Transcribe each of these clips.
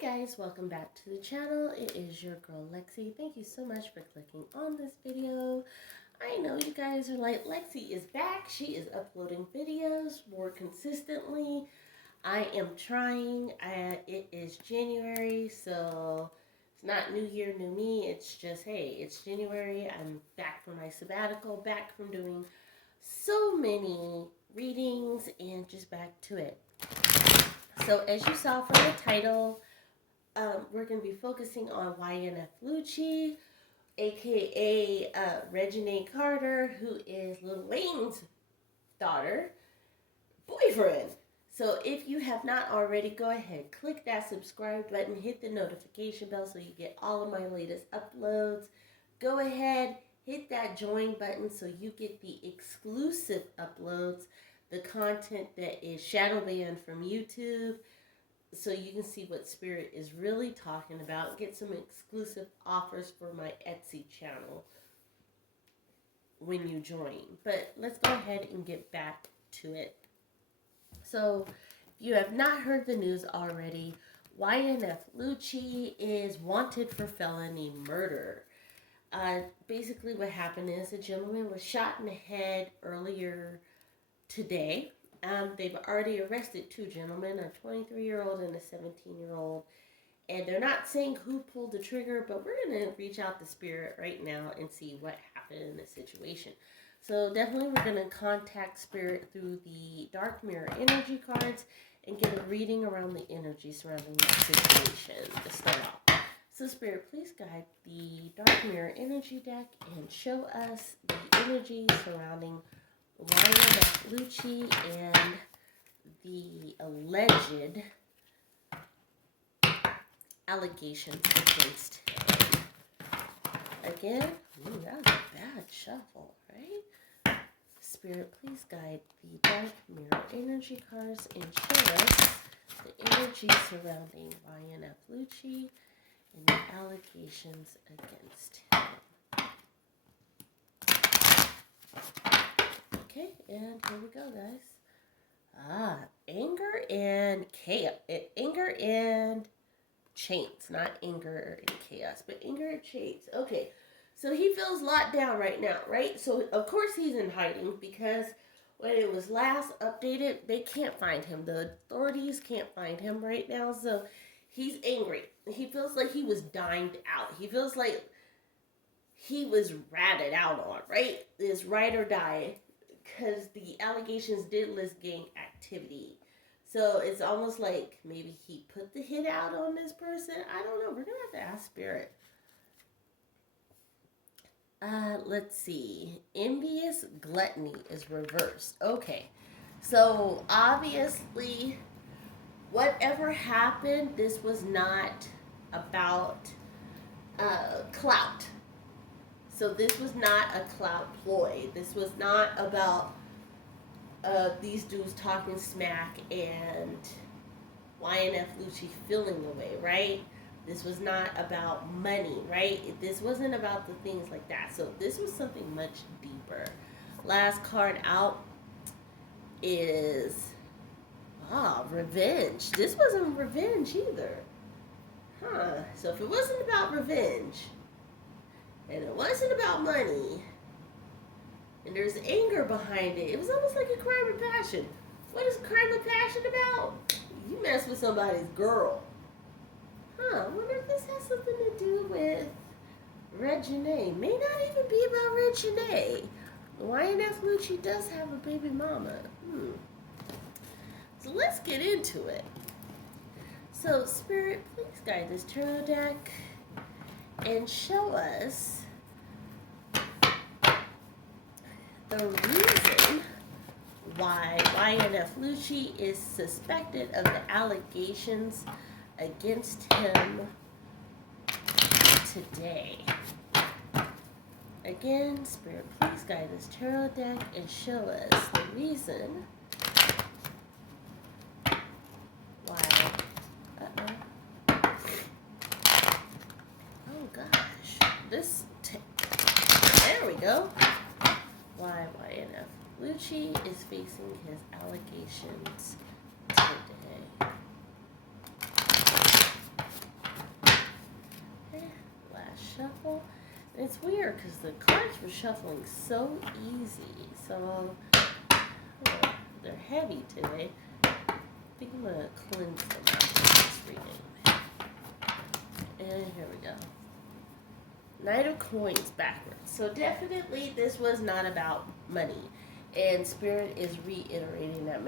Guys, welcome back to the channel. It is your girl Lexi. Thank you so much for clicking on this video. I know you guys are like, Lexi is back. She is uploading videos more consistently. I am trying. It is January, so it's not new year, new me. It's just, hey, it's January. I'm back from my sabbatical, back from doing so many readings, and just back to it. So as you saw from the title, we're going to be focusing on YFN Lucci, aka Reginae Carter, who is Lil Wayne's daughter, boyfriend. So if you have not already, go ahead, click that subscribe button, hit the notification bell so you get all of my latest uploads. Go ahead, hit that join button so you get the exclusive uploads, the content that is shadow banned from YouTube, so you can see what Spirit is really talking about. Get some exclusive offers for my Etsy channel when you join. But let's go ahead and get back to it. So, if you have not heard the news already, YFN Lucci is wanted for felony murder. Basically what happened is a gentleman was shot in the head earlier today. They've already arrested two gentlemen, a 23-year-old and a 17-year-old. And they're not saying who pulled the trigger, but we're going to reach out to Spirit right now and see what happened in this situation. So definitely we're going to contact Spirit through the Dark Mirror energy cards and get a reading around the energy surrounding that situation to start off. So Spirit, please guide the Dark Mirror energy deck and show us the energy surrounding YFN Lucci and the alleged allegations against him. Again, that was a bad shuffle, right? Spirit, please guide the Dark Mirror energy cards and show us the energy surrounding YFN Lucci and the allegations against him. Okay, and here we go, guys. Anger and chaos. Anger and chains. Not anger and chaos, but anger and chains. Okay, so he feels locked down right now, right? So, of course, he's in hiding because when it was last updated, they can't find him. The authorities can't find him right now, so he's angry. He feels like he was dined out. He feels like he was ratted out on, right? This ride or die. Because the allegations did list gang activity. So it's almost like maybe he put the hit out on this person. I don't know. We're going to have to ask Spirit. Let's see. Envious gluttony is reversed. Okay. So obviously, whatever happened, this was not about clout. So this was not a clout ploy. This was not about these dudes talking smack and YFN Lucci feeling the way, right? This was not about money, right? This wasn't about the things like that. So this was something much deeper. Last card out is revenge. This wasn't revenge either. So if it wasn't about revenge, and it wasn't about money, and there's anger behind it, it was almost like a crime of passion. What is crime of passion about? You mess with somebody's girl. I wonder if this has something to do with Reginae. May not even be about Reginae. YFN Lucci does have a baby mama. So let's get into it. So Spirit, please guide this tarot deck and show us the reason why YFN Lucci is suspected of the allegations against him today. Again, Spirit, please guide this tarot deck and show us the reason why. Oh gosh, there we go. Why YFN Lucci is facing his allegations today. It's weird because the cards were shuffling so easy. So, they're heavy today. I think I'm going to cleanse them after this reading. And here we go. Knight of Coins backwards. So definitely this was not about money. And Spirit is reiterating that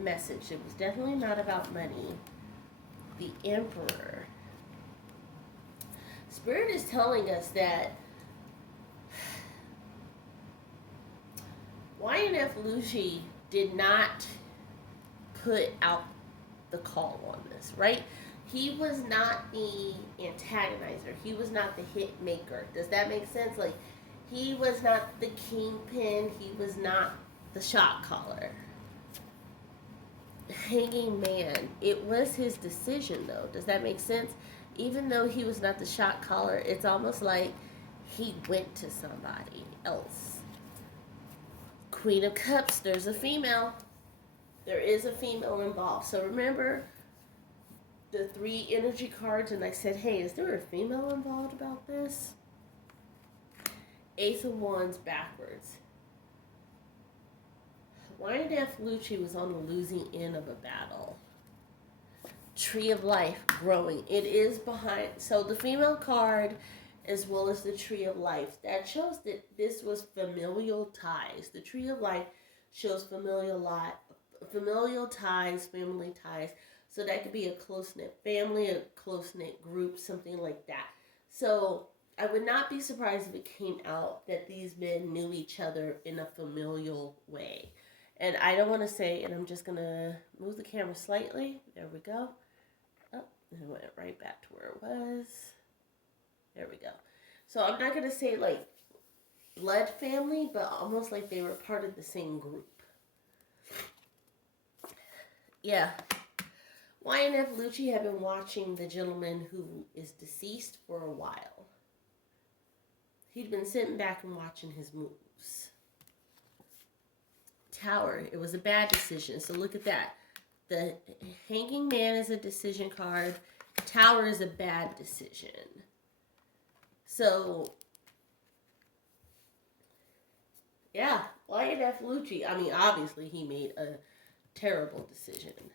message. It was definitely not about money. The Emperor. Spirit is telling us that YFN Lucci did not put out the call on this, right? He was not the antagonizer. He was not the hit maker. Does that make sense? Like, he was not the kingpin. He was not the shot caller. Hanging Man. It was his decision, though. Does that make sense? Even though he was not the shot caller, it's almost like he went to somebody else. Queen of Cups. There's a female. There is a female involved. So remember the 3 energy cards, and I said, hey, is there a female involved about this? Ace of Wands backwards. YFN Lucci was on the losing end of a battle. Tree of Life growing. It is behind. So the female card, as well as the Tree of Life, that shows that this was familial ties. The Tree of Life shows familial ties, family ties. So that could be a close-knit family, a close-knit group, something like that. So I would not be surprised if it came out that these men knew each other in a familial way. And I don't want to say, and I'm just going to move the camera slightly. There we go. Oh, and it went right back to where it was. There we go. So I'm not going to say like blood family, but almost like they were part of the same group. Yeah. YFN Lucci had been watching the gentleman who is deceased for a while. He'd been sitting back and watching his moves. Tower. It was a bad decision. So look at that. The Hanging Man is a decision card. Tower is a bad decision. So, yeah, YFN Lucci, I mean, obviously he made a terrible decision.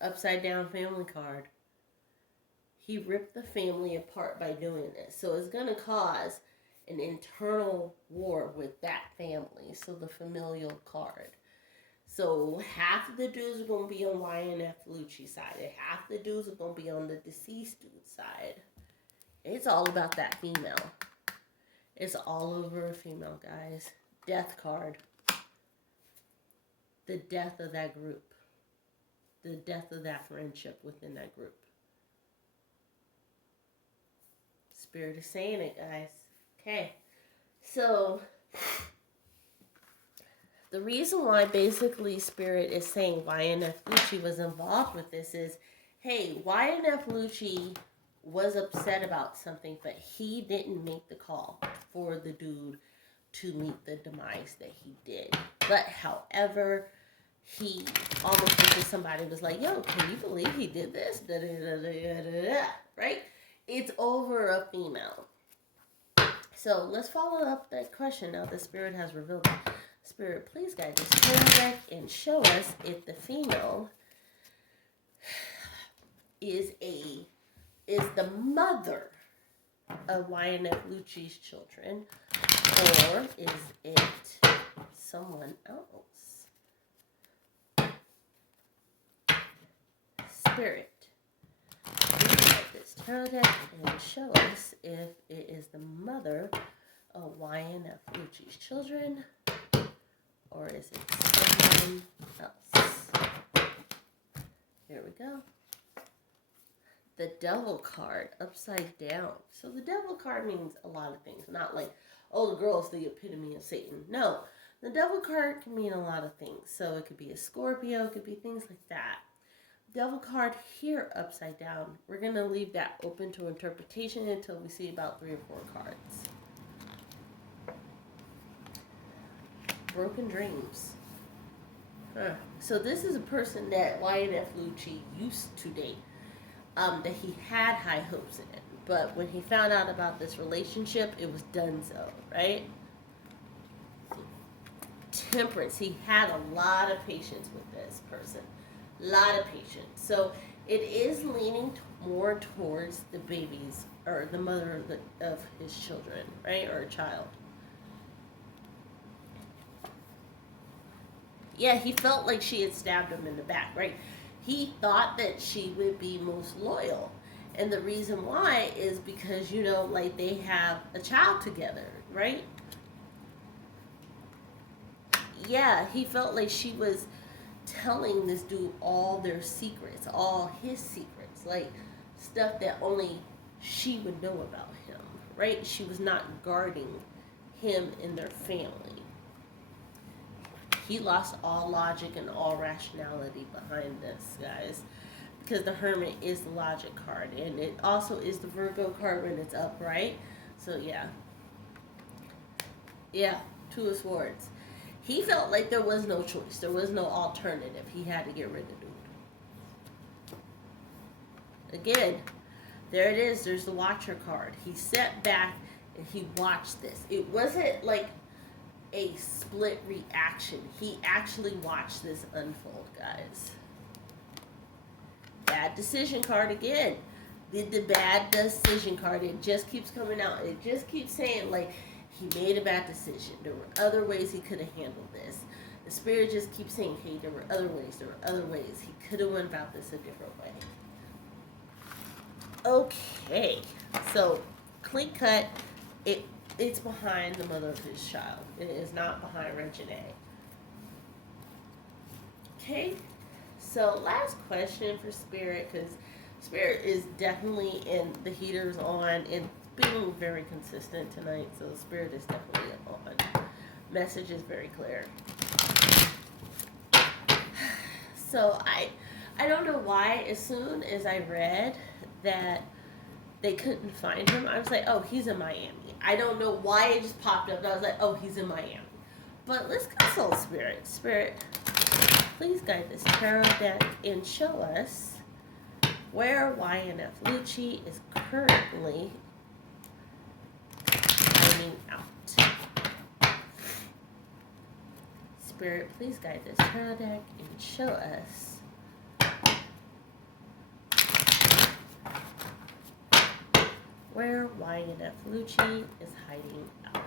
Upside down family card. He ripped the family apart by doing this. So it's going to cause an internal war with that family. So the familial card. So half of the dudes are going to be on YFN Lucci's side. And half the dudes are going to be on the deceased dude's side. It's all about that female. It's all over a female, guys. Death card. The death of that group. The death of that friendship within that group. Spirit is saying it, guys. Okay. So, the reason why basically Spirit is saying YFN Lucci was involved with this is, hey, YFN Lucci was upset about something, but he didn't make the call for the dude to meet the demise that he did. But, however, he almost went to somebody and was like, yo, can you believe he did this? Da, da, da, da, da, da. Right? It's over a female. So let's follow up that question now that Spirit has revealed it. Spirit, please guide us, turn back and show us if the female is the mother of YFN Lucci's children, or is it someone else? Spirit, please guide this tarot deck and show us if it is the mother of YFN Lucci's children, or is it someone else? Here we go. The Devil card upside down. So the Devil card means a lot of things. Not like, oh, the girl is the epitome of Satan. No, the Devil card can mean a lot of things. So it could be a Scorpio, it could be things like that. Devil card here upside down. We're going to leave that open to interpretation until we see about 3 or 4 cards. Broken Dreams. So this is a person that YFN Lucci used to date. That he had high hopes in. But when he found out about this relationship, it was done so, right? Temperance. He had a lot of patience with this person. A lot of patience. So it is leaning more towards the babies or the mother of his children, right? Or a child. Yeah, he felt like she had stabbed him in the back, right? He thought that she would be most loyal. And the reason why is because, like they have a child together, right? Yeah, he felt like she was telling this dude all their secrets, all his secrets, like stuff that only she would know about him, right? She was not guarding him and their family. He lost all logic and all rationality behind this, guys, because the Hermit is the logic card, and it also is the Virgo card when it's upright. So yeah, Two of Swords. He felt like there was no choice. There was no alternative. He had to get rid of dude. Again, there it is. There's the Watcher card. He sat back and he watched this. It wasn't like a split reaction. He actually watched this unfold, guys. Bad decision card again. The bad decision card. It just keeps coming out. It just keeps saying, like, he made a bad decision. There were other ways he could have handled this. The Spirit just keeps saying, hey, there were other ways. There were other ways. He could have went about this a different way. Okay. So, clean cut. It's behind the mother of his child. It is not behind Reginae. Okay. So, last question for Spirit, because Spirit is definitely in the heaters on and being very consistent tonight. So, Spirit is definitely on. Message is very clear. So, I don't know why, as soon as I read that they couldn't find him, I was like, oh, he's in Miami. I don't know why it just popped up. And I was like, oh, he's in Miami. But let's consult Spirit. Spirit, please guide this tarot deck and show us where YFN Lucci is currently finding out. Spirit, please guide this tarot deck and show us where YFN Lucci is hiding out.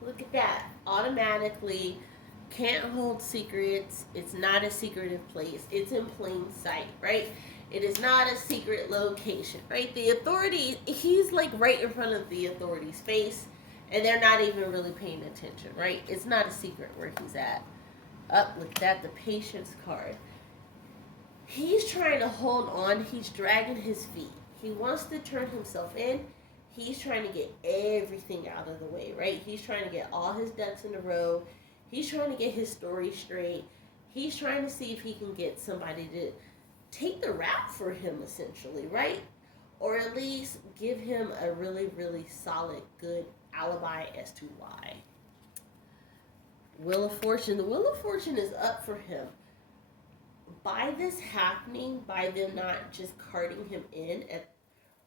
Look at that. Automatically can't hold secrets. It's not a secretive place. It's in plain sight, right? It is not a secret location, right? The authority, he's like right in front of the authority's face, and they're not even really paying attention, right? It's not a secret where he's at. Look at that, the patience card. He's trying to hold on. He's dragging his feet. He wants to turn himself in. He's trying to get everything out of the way, right? He's trying to get all his ducks in a row. He's trying to get his story straight. He's trying to see if he can get somebody to take the rap for him, essentially, right? Or at least give him a really, really solid, good alibi as to why. Wheel of Fortune. The Wheel of Fortune is up for him. By this happening, by them not just carting him in at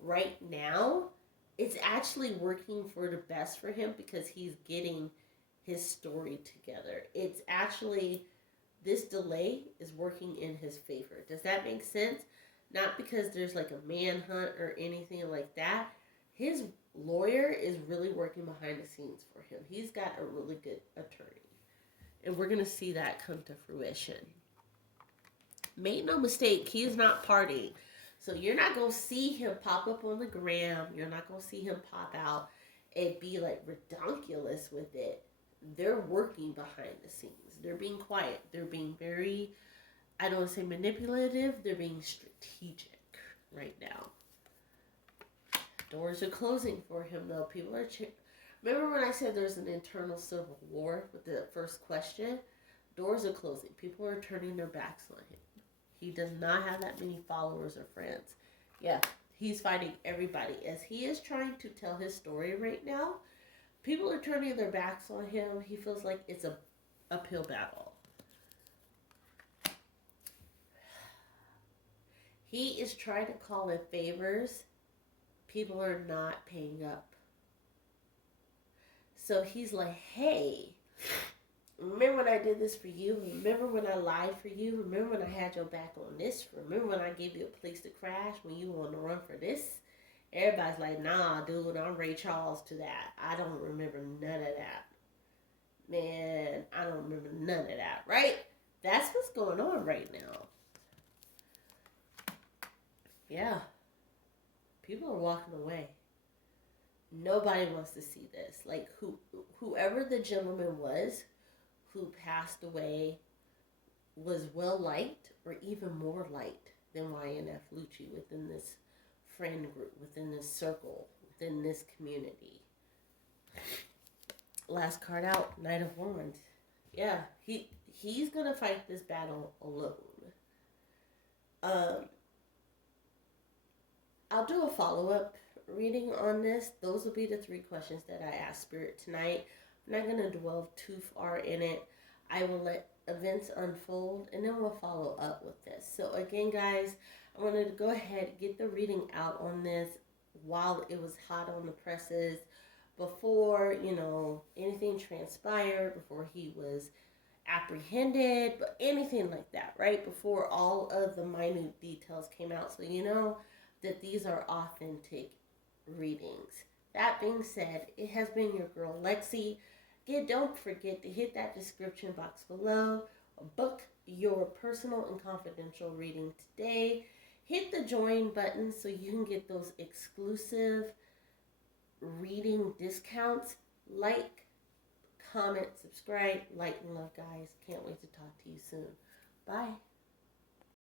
right now, it's actually working for the best for him because he's getting his story together. It's actually, this delay is working in his favor. Does that make sense? Not because there's like a manhunt or anything like that. His lawyer is really working behind the scenes for him. He's got a really good attorney. And we're going to see that come to fruition. Make no mistake, he is not partying. So you're not going to see him pop up on the gram. You're not going to see him pop out and be like redonkulous with it. They're working behind the scenes. They're being quiet. They're being very, I don't want to say manipulative. They're being strategic right now. Doors are closing for him though. People are, remember when I said there's an internal civil war with the first question? Doors are closing. People are turning their backs on him. He does not have that many followers or friends. Yeah, he's fighting everybody. As he is trying to tell his story right now, People are turning their backs on him. He feels like it's a uphill battle. He is trying to call in favors. People are not paying up. So he's like, hey, remember when I did this for you? Remember when I lied for you? Remember when I had your back on this? Remember when I gave you a place to crash when you were on the run for this? Everybody's like, nah, dude, I'm Ray Charles to that. I don't remember none of that. Man, I don't remember none of that, right? That's what's going on right now. Yeah. People are walking away. Nobody wants to see this. Like, whoever the gentleman was who passed away was well liked or even more liked than YFN Lucci within this friend group, within this circle, within this community. Last card out, Knight of Wands. Yeah, he's gonna fight this battle alone. I'll do a follow-up reading on this. Those will be the 3 questions that I asked Spirit tonight. I'm not going to dwell too far in it. I will let events unfold, and then we'll follow up with this. So again, guys, I wanted to go ahead and get the reading out on this while it was hot on the presses, before, anything transpired, before he was apprehended, but anything like that, right? Before all of the minute details came out. So that these are authentic readings. That being said, it has been your girl Lexi. Again, don't forget to hit that description box below. Book your personal and confidential reading today. Hit the join button so you can get those exclusive reading discounts. Like, comment, subscribe, light and love, guys. Can't wait to talk to you soon. Bye.